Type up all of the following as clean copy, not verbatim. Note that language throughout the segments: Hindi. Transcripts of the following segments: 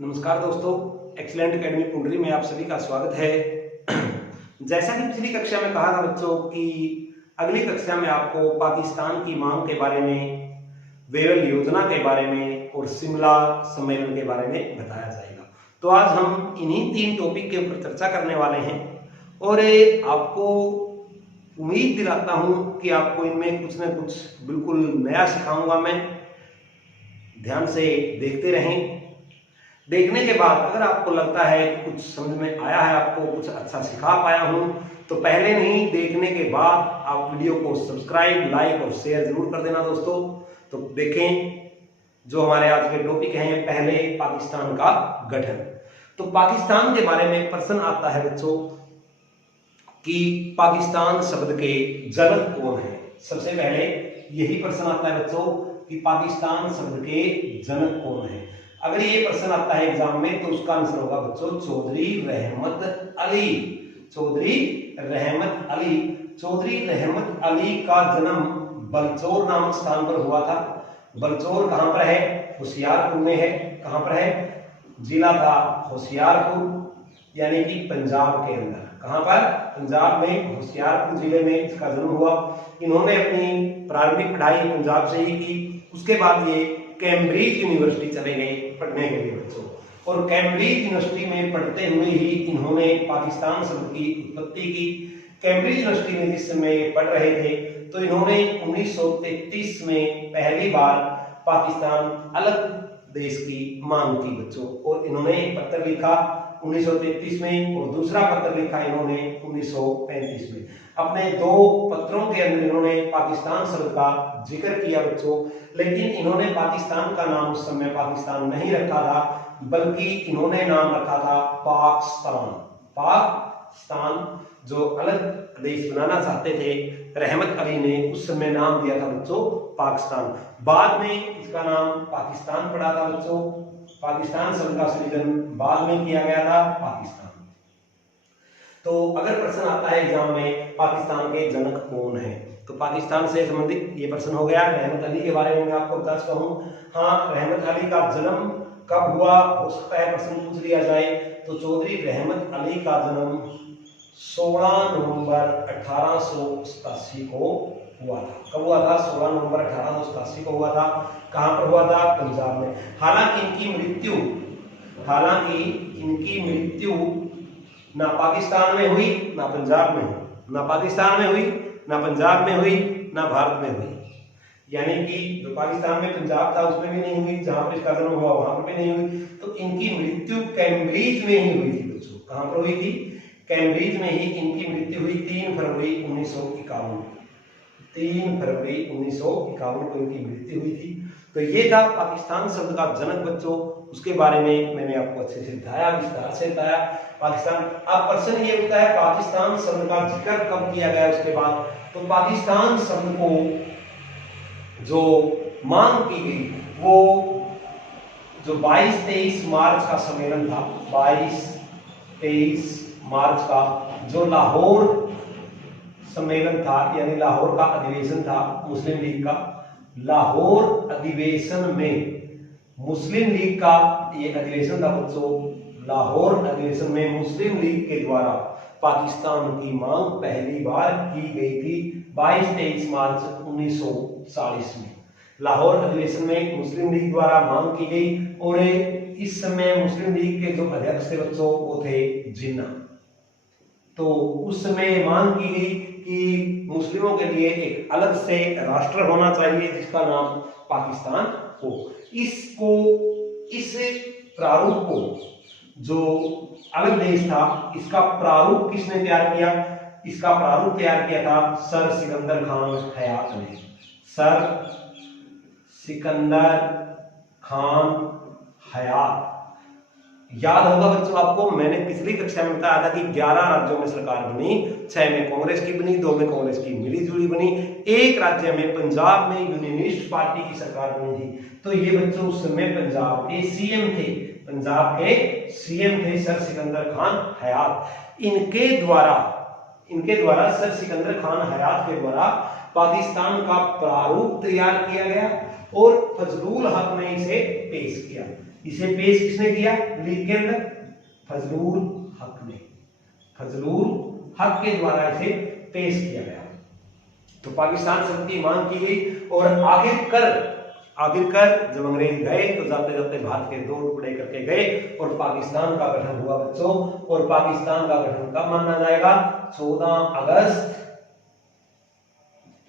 नमस्कार दोस्तों, एक्सीलेंट एकेडमी पुंडरी में आप सभी का स्वागत है। जैसा कि पिछली कक्षा में कहा था बच्चों कि अगली कक्षा में आपको पाकिस्तान की मांग के बारे में, वेवल योजना के बारे में और शिमला सम्मेलन के बारे में बताया जाएगा। तो आज हम इन्हीं 3 टॉपिक के ऊपर चर्चा करने वाले हैं और आपको उम्मीद दिलाता हूं कि आपको इनमें कुछ न कुछ बिल्कुल नया सिखाऊंगा मैं। ध्यान से देखते रहें। देखने के बाद अगर आपको लगता है कि कुछ समझ में आया है, आपको कुछ अच्छा सिखा पाया हूं, तो पहले नहीं, देखने के बाद आप वीडियो को सब्सक्राइब, लाइक और शेयर जरूर कर देना दोस्तों। तो देखें जो हमारे आज के टॉपिक हैं। पहले पाकिस्तान का गठन। तो पाकिस्तान के बारे में प्रश्न आता है बच्चों कि पाकिस्तान शब्द के जनक कौन है। सबसे पहले यही प्रश्न आता है बच्चों कि पाकिस्तान शब्द के जनक कौन है। अगर ये प्रश्न आता है एग्जाम में तो उसका आंसर होगा बच्चों चौधरी रहमत अली। चौधरी रहमत अली। चौधरी रहमत अली का जन्म बलचौर नामक स्थान पर हुआ था। बलचौर कहां पर है? होशियारपुर में है। कहां पर है? जिला था होशियारपुर, यानी कि पंजाब के अंदर। कहां पर? पंजाब में होशियारपुर जिले में इसका जन्म हुआ। इन्होंने अपनी प्रारंभिक पढ़ाई पंजाब से ही की। उसके बाद ये कैम्ब्रिज यूनिवर्सिटी चले गए पढ़ने के लिए बच्चों, और कैम्ब्रिज यूनिवर्सिटी में पढ़ते हुए ही इन्होंने पाकिस्तान शब्द की उत्पत्ति की। कैम्ब्रिज यूनिवर्सिटी में जिस समय पढ़ रहे थे तो इन्होंने 1933 में पहली बार पाकिस्तान अलग देश की मांग की बच्चों, और इन्होंने एक पत्र लिखा 1933 में और दूसरा पत्र लिखा इन्होंने 1935 में। अपने 2 पत्रों के अंदर इन्होंने पाकिस्तान शब्द का जिक्र किया बच्चों, लेकिन इन्होंने पाकिस्तान का नाम उस समय पाकिस्तान नहीं रखा था, बल्कि इन्होंने नाम रखा था पाकिस्तान। पाकिस्तान जो अलग देश बनाना चाहते थे, रहमत अली ने उस समय नाम दिया था बच्चों पाकिस्तान। बाद में इसका नाम पाकिस्तान पड़ा था बच्चों। पाकिस्तान शब्द का सृजन बाद में किया गया था पाकिस्तान। तो अगर प्रश्न आता है एग्जाम में पाकिस्तान के जनक कौन है, तो पाकिस्तान से संबंधित ये प्रश्न हो गया। रहमत अली के बारे में मैं आपको बता चुका हूं। हाँ, रहमत अली का जन्म कब हुआ हो सकता है प्रश्न पूछ लिया जाए। तो चौधरी रहमत अली का जन्म 16 नवंबर 1887 को हुआ था। कब हुआ था? 16 नवंबर 1887 को हुआ था। कहां पर हुआ था? पंजाब में। हालांकि इनकी मृत्यु ना पाकिस्तान में हुई ना पंजाब में हुई। ना पाकिस्तान में हुई ना पंजाब में हुई ना भारत में हुई। यानी कि जो पाकिस्तान में पंजाब था उसमें भी नहीं हुई, जहां पर इसका जन्म हुआ वहां पर भी नहीं हुई। तो इनकी मृत्यु कैम्ब्रिज में ही हुई थी बच्चों। कहां पर हुई थी? कैम्ब्रिज में ही इनकी मृत्यु हुई 3 फरवरी 1951। 3 फरवरी 1951 को इनकी मृत्यु हुई थी। तो ये था पाकिस्तान शब्द का जनक बच्चों। उसके बारे में मैंने आपको अच्छे से बताया, विस्तार से बताया पाकिस्तान। अब प्रश्न ये उठता है पाकिस्तान शब्द का जिक्र कब किया गया उसके बाद। तो पाकिस्तान शब्द को जो मांग की गई वो जो 22-23 मार्च का सम्मेलन था, 22-23 मार्च का जो लाहौर सम्मेलन था, यानी लाहौर का अधिवेशन था मुस्लिम लीग का। लाहौर अधिवेशन में मुस्लिम लीग का ये अधिवेशन था बच्चों। लाहौर अधिवेशन में मुस्लिम लीग के द्वारा पाकिस्तान की मांग पहली बार की गई थी 22-23 मार्च 1940 में। लाहौर अधिवेशन में मुस्लिम लीग द्वारा मांग की गई, और इस समय मुस्लिम लीग के जो अध्यक्ष थे बच्चों वो थे जिन्ना। तो उस समय मांग की गई कि मुस्लिमों के लिए एक अलग से राष्ट्र होना चाहिए जिसका नाम पाकिस्तान हो। इस प्रारूप को, जो अलग देश था, इसका प्रारूप किसने तैयार किया? इसका प्रारूप तैयार किया था सर सिकंदर खान हयात ने। सर सिकंदर खान हयात। याद होगा बच्चों आपको, मैंने पिछली कक्षा में बताया था कि 11 राज्यों में सरकार बनी, 6 में कांग्रेस की बनी, 2 में कांग्रेस की मिलीजुली बनी, 1 राज्य में पंजाब में यूनियनिस्ट पार्टी की सरकार बनी थी। तो ये बच्चों उस समय पंजाब के सीएम थे। पंजाब के सीएम थे सर सिकंदर खान हयात। इनके द्वारा सर सिकंदर खान हयात के द्वारा पाकिस्तान का प्रारूप तैयार किया गया और फजलुल हक ने इसे पेश किया। इसे पेश किसने किया लीग के अंदर? फजलुल हक ने, फजलुल हक के द्वारा इसे पेश किया गया। तो पाकिस्तान शब्द की मांग की गई और आखिरकार जब अंग्रेज गए तो जाते जाते भारत के 2 टुकड़े करके गए और पाकिस्तान का गठन हुआ बच्चों। और पाकिस्तान का गठन कब माना जाएगा? 14 अगस्त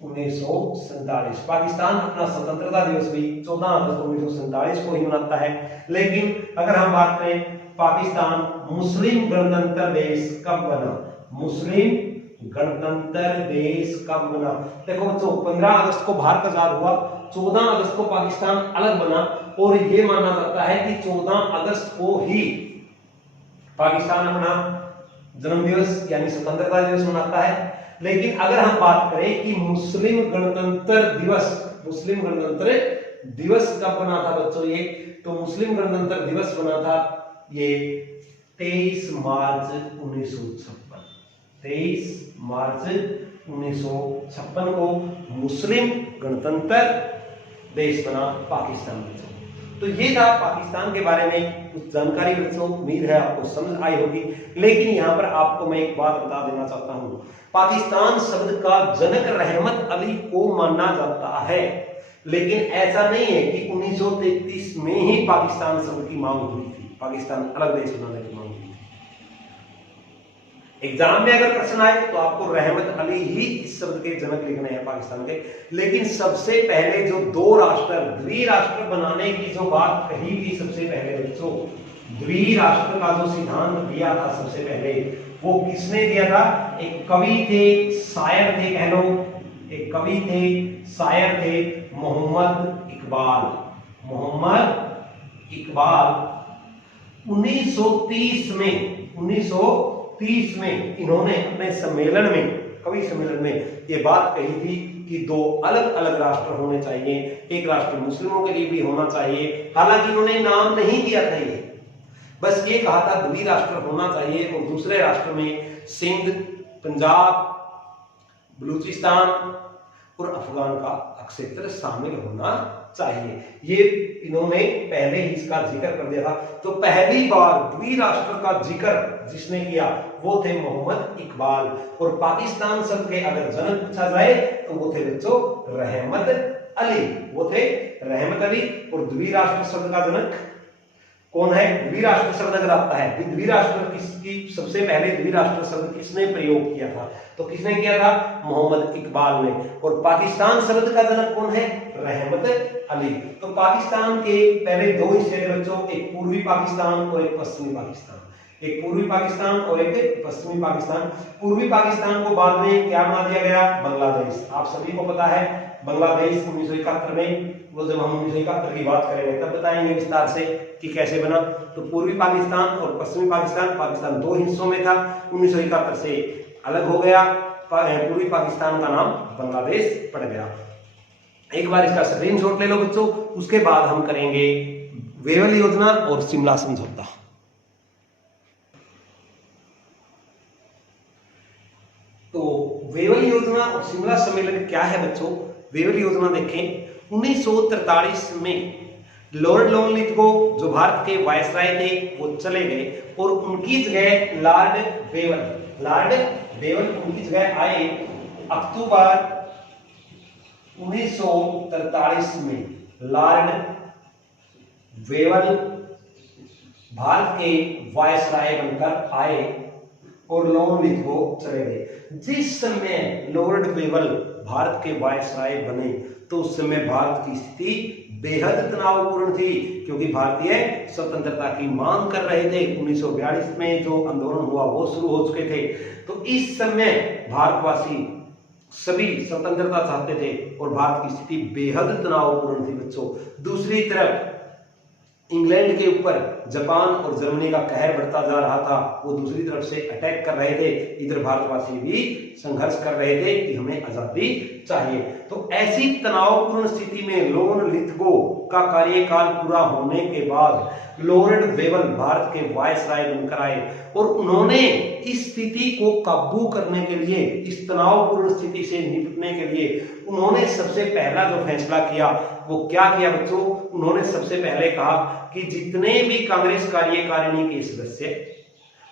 1947। पाकिस्तान अपना स्वतंत्रता दिवस भी 14 अगस्त 1947 को ही मनाता है। लेकिन अगर हम बात करें पाकिस्तान मुस्लिम गणतंत्र देश कब बना? मुस्लिम गणतंत्र देश कब बना? देखो बच्चों 15 अगस्त को भारत आजाद हुआ, 14 अगस्त को पाकिस्तान अलग बना और ये माना जाता है कि 14 अगस्त को ही पाकिस्तान अपना जन्म दिवस यानी स्वतंत्रता दिवस मनाता है। लेकिन अगर हम बात करें कि मुस्लिम गणतंत्र दिवस कब बना था बच्चों ये, तो मुस्लिम गणतंत्र दिवस बना था ये 23 मार्च 1956। 23 मार्च 1956 को मुस्लिम गणतंत्र देश बना पाकिस्तान बच्चों। तो ये था पाकिस्तान के बारे में कुछ जानकारी बच्चों, उम्मीद है आपको समझ आई होगी। लेकिन यहाँ पर आपको मैं एक बात बता देना चाहता हूँ, पाकिस्तान शब्द का जनक रहमत अली को माना जाता है, लेकिन ऐसा नहीं है कि 1933 में ही पाकिस्तान शब्द की मांग हुई थी, पाकिस्तान अलग देश बनाने की मांग हुई थी। एग्जाम में अगर प्रश्न आए तो आपको रहमत अली ही इस शब्द के जनक लिखने हैं पाकिस्तान के। लेकिन सबसे पहले जो 2 राष्ट्र द्विराष्ट्र बनाने की जो बात कही थी, सबसे पहले बच्चों द्विराष्ट्र का जो सिद्धांत दिया था सबसे पहले, वो किसने दिया था? एक कवि थे, शायर थे, कह लो एक कवि थे, शायर थे, मोहम्मद इकबाल। मोहम्मद इकबाल 1930 में इन्होंने अपने सम्मेलन में, कवि सम्मेलन में ये बात कही थी कि 2 अलग अलग राष्ट्र होने चाहिए, एक राष्ट्र मुस्लिमों के लिए भी होना चाहिए। हालांकि इन्होंने नाम नहीं दिया था, ये बस ये कहा था द्विराष्ट्र होना चाहिए और दूसरे राष्ट्र में सिंध, पंजाब, बलूचिस्तान और अफगान का क्षेत्र शामिल होना चाहिए। ये इन्होंने पहले ही इसका जिक्र कर दिया था। तो पहली बार द्विराष्ट्र का जिक्र जिसने किया वो थे मोहम्मद इकबाल। और पाकिस्तान शब्द के अगर जनक पूछा जाए तो वो थे बच्चों रहमत अली, वो थे रहमत अली। और द्विराष्ट्र शब्द का जनक कौन है? द्विराष्ट्र शब्द अगर आता है, द्विराष्ट्र किसकी सबसे पहले द्विराष्ट्र शब्द किसने प्रयोग किया था? तो किसने किया था? मोहम्मद इकबाल ने। और पाकिस्तान शब्द का जनक कौन है? रहमत अली। तो पाकिस्तान के पहले 2 हिस्से थे बच्चों, एक पूर्वी पाकिस्तान और एक पश्चिमी पाकिस्तान। एक पूर्वी पाकिस्तान और एक पश्चिमी पाकिस्तान। पूर्वी पाकिस्तान को बाद में क्या बना दिया गया? बांग्लादेश। आप सभी को पता है बांग्लादेश 1971 में, वो जब हम 1971 की बात करेंगे तब बताएंगे विस्तार से कि कैसे बना। तो पूर्वी पाकिस्तान और पश्चिमी पाकिस्तान, पाकिस्तान 2 हिस्सों में था, 1971 से अलग हो गया, पूर्वी पाकिस्तान का नाम बांग्लादेश पड़ गया। एक बार इसका स्क्रीनशॉट ले लो बच्चों, उसके बाद हम करेंगे वेवल योजना और शिमला समझौता। तो वेवल योजना और शिमला सम्मेलन क्या है बच्चों? वेवल योजना देखें, 1943 में लॉर्ड लॉन्गलिथ को जो भारत के वायसराय थे वो चले गए और उनकी जगह लॉर्ड बेवल उनकी जगह आए अक्टूबर 1943 में। लॉर्ड बेवल भारत के वायसराय बनकर आए और लॉन्गलिथ को चले गए। जिस समय लॉर्ड बेवल भारत के वायसराय बने तो उस समय भारत की स्थिति बेहद तनावपूर्ण थी, क्योंकि भारतीय स्वतंत्रता की मांग कर रहे थे। 1942 में जो आंदोलन हुआ वो शुरू हो चुके थे। तो इस समय भारतवासी सभी स्वतंत्रता चाहते थे और भारत की स्थिति बेहद तनावपूर्ण थी बच्चों। दूसरी तरफ इंग्लैंड के ऊपर जापान और जर्मनी का कहर बढ़ता जा रहा था, वो दूसरी तरफ से अटैक कर रहे थे। इधर भारतवासी भी संघर्ष कर रहे थे कि हमें आजादी चाहिए। तो ऐसी तनावपूर्ण स्थिति में लॉन्गलिथ को का कार्यकाल पूरा होने के बाद लॉर्ड वेवन भारत के वायसराय बनकर आए और उन्होंने इस स्थिति को काबू करने के लिए, इस तनावपूर्ण स्थिति से निपटने के लिए उन्होंने सबसे पहला जो फैसला किया वो क्या किया बच्चों? उन्होंने सबसे पहले कहा कि जितने भी कांग्रेस कार्यकारिणी के सदस्य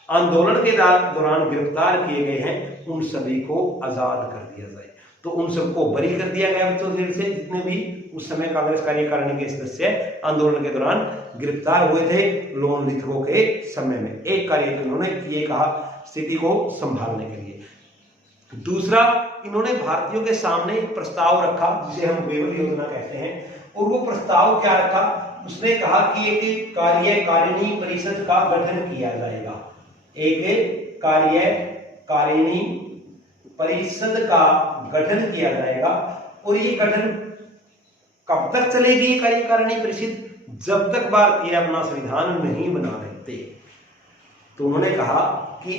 आंदोलन के दौरान गिरफ्तार किए गए हैं उन सभी को आजाद कर दिया जाए। तो उन सबको बरी कर दिया गया बच्चों जेल से, जितने भी उस समय कांग्रेस कार्यकारिणी के सदस्य आंदोलन के दौरान गिरफ्तार हुए थे लोन लिथगो के समय में। एक कार्य इन्होंने ये कहा स्थिति को संभालने के लिए। दूसरा, इन्होंने भारतीयों के सामने एक प्रस्ताव रखा जिसे हम वेवन योजना कहते हैं, और वो प्रस्ताव क्या रखा? उसने कहा कि एक कार्यकारिणी परिषद का गठन किया जाएगा, एक कार्यकारिणी परिषद का गठन किया जाएगा। और ये गठन कब तक चलेगी ये कार्यकारिणी परिषद? जब तक भारतीय अपना संविधान नहीं बना लेते। तो उन्होंने कहा कि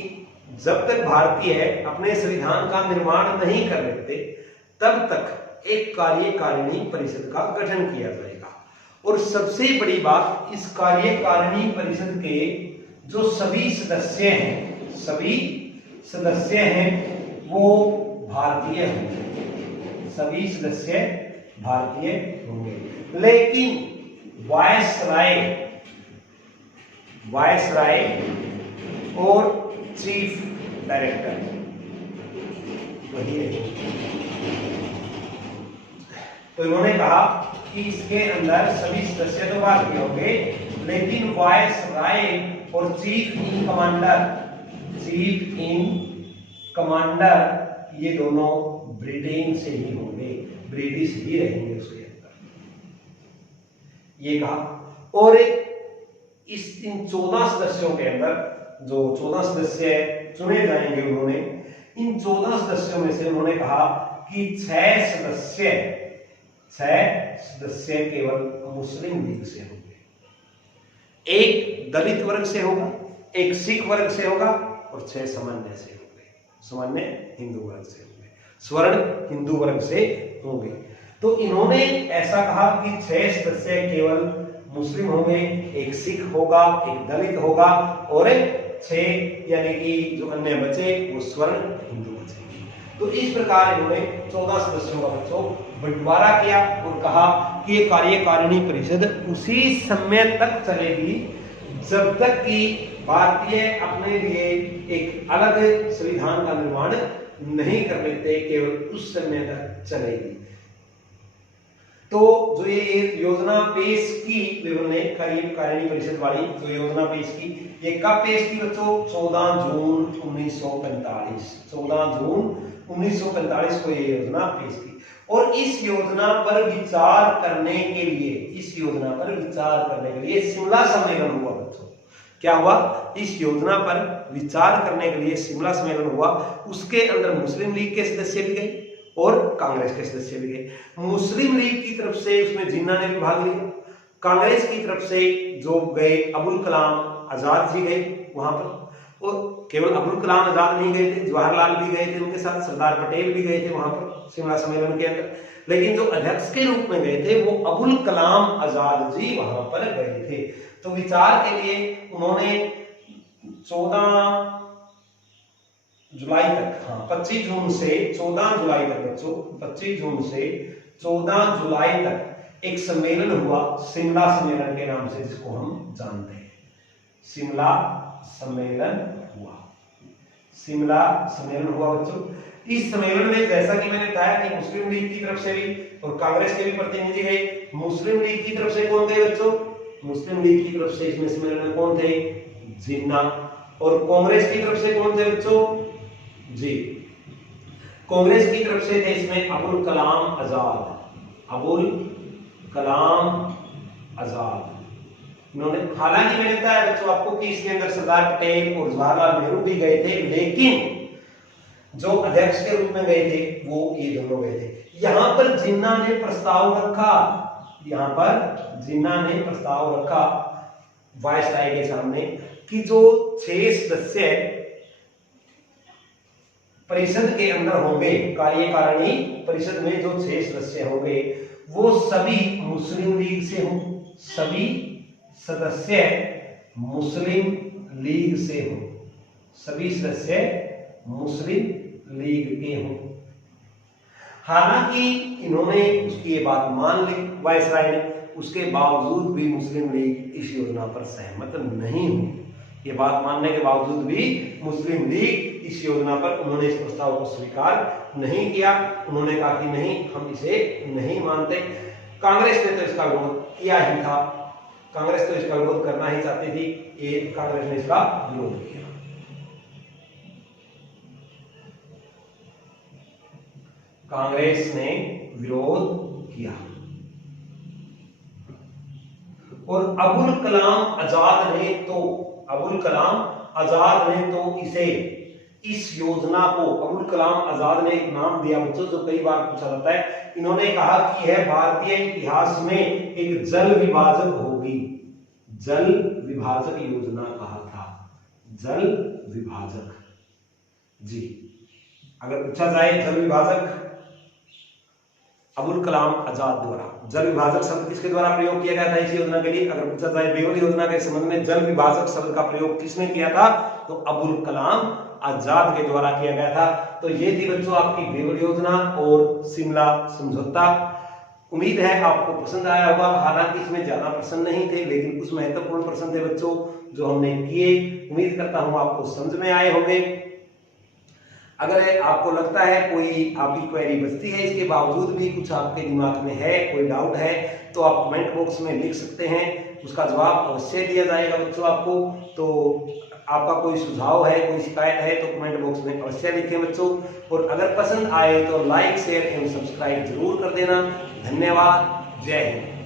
जब तक भारतीय अपने संविधान का निर्माण नहीं कर लेते तब तक एक कार्यकारिणी परिषद का गठन किया जाएगा। और सबसे बड़ी बात, इस कार्यकारिणी परिषद के जो सभी सदस्य हैं वो भारतीय होंगे, सभी सदस्य भारतीय होंगे, लेकिन वायसराय और चीफ डायरेक्टर वही है। तो इन्होंने कहा कि इसके अंदर सभी सदस्य तो भारतीय होंगे, लेकिन वायसराय और चीफ इन कमांडर ये दोनों ब्रिटेन से ही होंगे, ब्रिटिश ही रहेंगे उसके अंदर, ये कहा। और इन 14 सदस्यों के अंदर जो 14 सदस्य चुने जाएंगे, उन्होंने इन 14 सदस्यों में से उन्होंने कहा कि 6 सदस्य केवल मुस्लिम लीग से होंगे, एक दलित वर्ग से होगा, एक सिख वर्ग से होगा और 6 सामान्य से होंगे, सामान्य हिंदू वर्ग से होंगे, स्वर्ण हिंदू वर्ग से होंगे। तो इन्होंने ऐसा कहा कि 6 सदस्य केवल मुस्लिम होंगे, एक सिख होगा, एक दलित होगा और 6 यानी कि जो अन्य बचे वो स्वर्ण हिंदू बचेंगे। तो इस प्रकार इन्होंने 14 सदस्यों का बच्चों बंटवारा किया और कहा कि ये कार्यकारिणी परिषद उसी समय तक चलेगी जब तक कि भारतीय अपने लिए एक अलग संविधान का निर्माण नहीं कर लेते, केवल उस समय तक चलेगी। तो जो ये योजना पेश की वेवन ने, कार्यकारिणी परिषद वाली जो योजना पेश की, ये कब पेश की बच्चों? 14 जून 1945। 14 जून 1945 को ये योजना पेश की। और इस योजना पर विचार करने के लिए शिमला सम्मेलन हुआ बच्चों। क्या हुआ? इस योजना पर विचार करने के लिए शिमला सम्मेलन हुआ। उसके अंदर मुस्लिम लीग के सदस्य भी गए और कांग्रेस के सदस्य भी गए। मुस्लिम लीग की तरफ से उसमें जिन्ना ने भी भाग लिया, कांग्रेस की तरफ से जो गए अबुल कलाम आजाद जी गए वहां पर। और केवल अबुल कलाम आजाद नहीं गए थे, जवाहरलाल भी गए थे उनके साथ, सरदार पटेल भी गए थे वहां पर शिमला सम्मेलन के अंदर। लेकिन जो अध्यक्ष के रूप में गए थे वो अबुल कलाम आजाद जी वहां पर गए थे। तो विचार के लिए उन्होंने 14 जुलाई तक, 25 जून से 14 जुलाई तक बच्चों, 25 जून से 14 जुलाई तक एक सम्मेलन हुआ शिमला सम्मेलन के नाम से, जिसको हम जानते हैं शिमला सम्मेलन हुआ बच्चों। इस सम्मेलन में जैसा कि मैंने बताया कि मुस्लिम लीग की तरफ से भी और कांग्रेस के भी प्रतिनिधि गए। मुस्लिम लीग की तरफ से कौन गए बच्चों? मुस्लिम लीग की तरफ से इसमें सम्मेलन में कौन थे? जिन्ना। और कांग्रेस की तरफ से कौन थे बच्चों? जी, कांग्रेस की तरफ से थे इसमें अबुल कलाम आजाद। इन्होंने, हालांकि मैंने बताया बच्चों आपको कि इसके अंदर सरदार पटेल और जवाहरलाल नेहरू भी गए थे, लेकिन जो अध्यक्ष के रूप में गए थे वो ये दोनों गए थे। यहां पर जिन्ना ने प्रस्ताव रखा वायसराय के सामने कि जो 6 सदस्य परिषद के अंदर होंगे, कार्यकारिणी परिषद में जो 6 सदस्य होंगे वो सभी मुस्लिम लीग से हों, सभी सदस्य मुस्लिम लीग से हों, सभी सदस्य मुस्लिम लीग के हों। हालांकि इन्होंने उसकी ये बात मान ली वायसराय ने, उसके बावजूद भी मुस्लिम लीग इस योजना पर सहमत नहीं हुई। ये बात मानने के बावजूद भी मुस्लिम लीग इस योजना पर उन्होंने इस प्रस्ताव को स्वीकार नहीं किया। उन्होंने कहा कि नहीं, हम इसे नहीं मानते। कांग्रेस ने तो इसका विरोध किया ही था, कांग्रेस तो इसका विरोध करना ही चाहती थी, ये कांग्रेस ने इसका विरोध किया। कांग्रेस ने विरोध किया और अबुल कलाम आजाद ने तो इसे, इस योजना को अबुल कलाम आजाद ने एक नाम दिया बच्चों, जो कई बार पूछा जाता है। इन्होंने कहा कि यह भारतीय इतिहास में एक जल विभाजक होगी, जल विभाजक योजना कहा था, जल विभाजक। जी, अगर पूछा जाए जल विभाजक अबुल कलाम आजाद द्वारा, जल विभाजक शब्द किसके द्वारा प्रयोग किया गया था इस योजना के लिए? अगर पूछा जाए बेवल योजना के संबंध में जल विभाजक शब्द का प्रयोग किसने किया था, तो अबुल कलाम आजाद के द्वारा किया गया था। तो ये थी बच्चों आपकी बेवल योजना और शिमला समझौता। उम्मीद है आपको पसंद आया होगा। हालांकि इसमें ज्यादा प्रश्न नहीं थे, लेकिन कुछ महत्वपूर्ण प्रश्न थे बच्चों जो हमने किए। उम्मीद करता हूं आपको समझ में आए होंगे। अगर आपको लगता है कोई आपकी क्वेरी बचती है, इसके बावजूद भी कुछ आपके दिमाग में है, कोई डाउट है, तो आप कमेंट बॉक्स में लिख सकते हैं, उसका जवाब अवश्य दिया जाएगा बच्चों आपको। तो आपका कोई सुझाव है, कोई शिकायत है, तो कमेंट बॉक्स में अवश्य लिखें बच्चों। और अगर पसंद आए तो लाइक, शेयर एवं सब्सक्राइब जरूर कर देना। धन्यवाद। जय हिंद।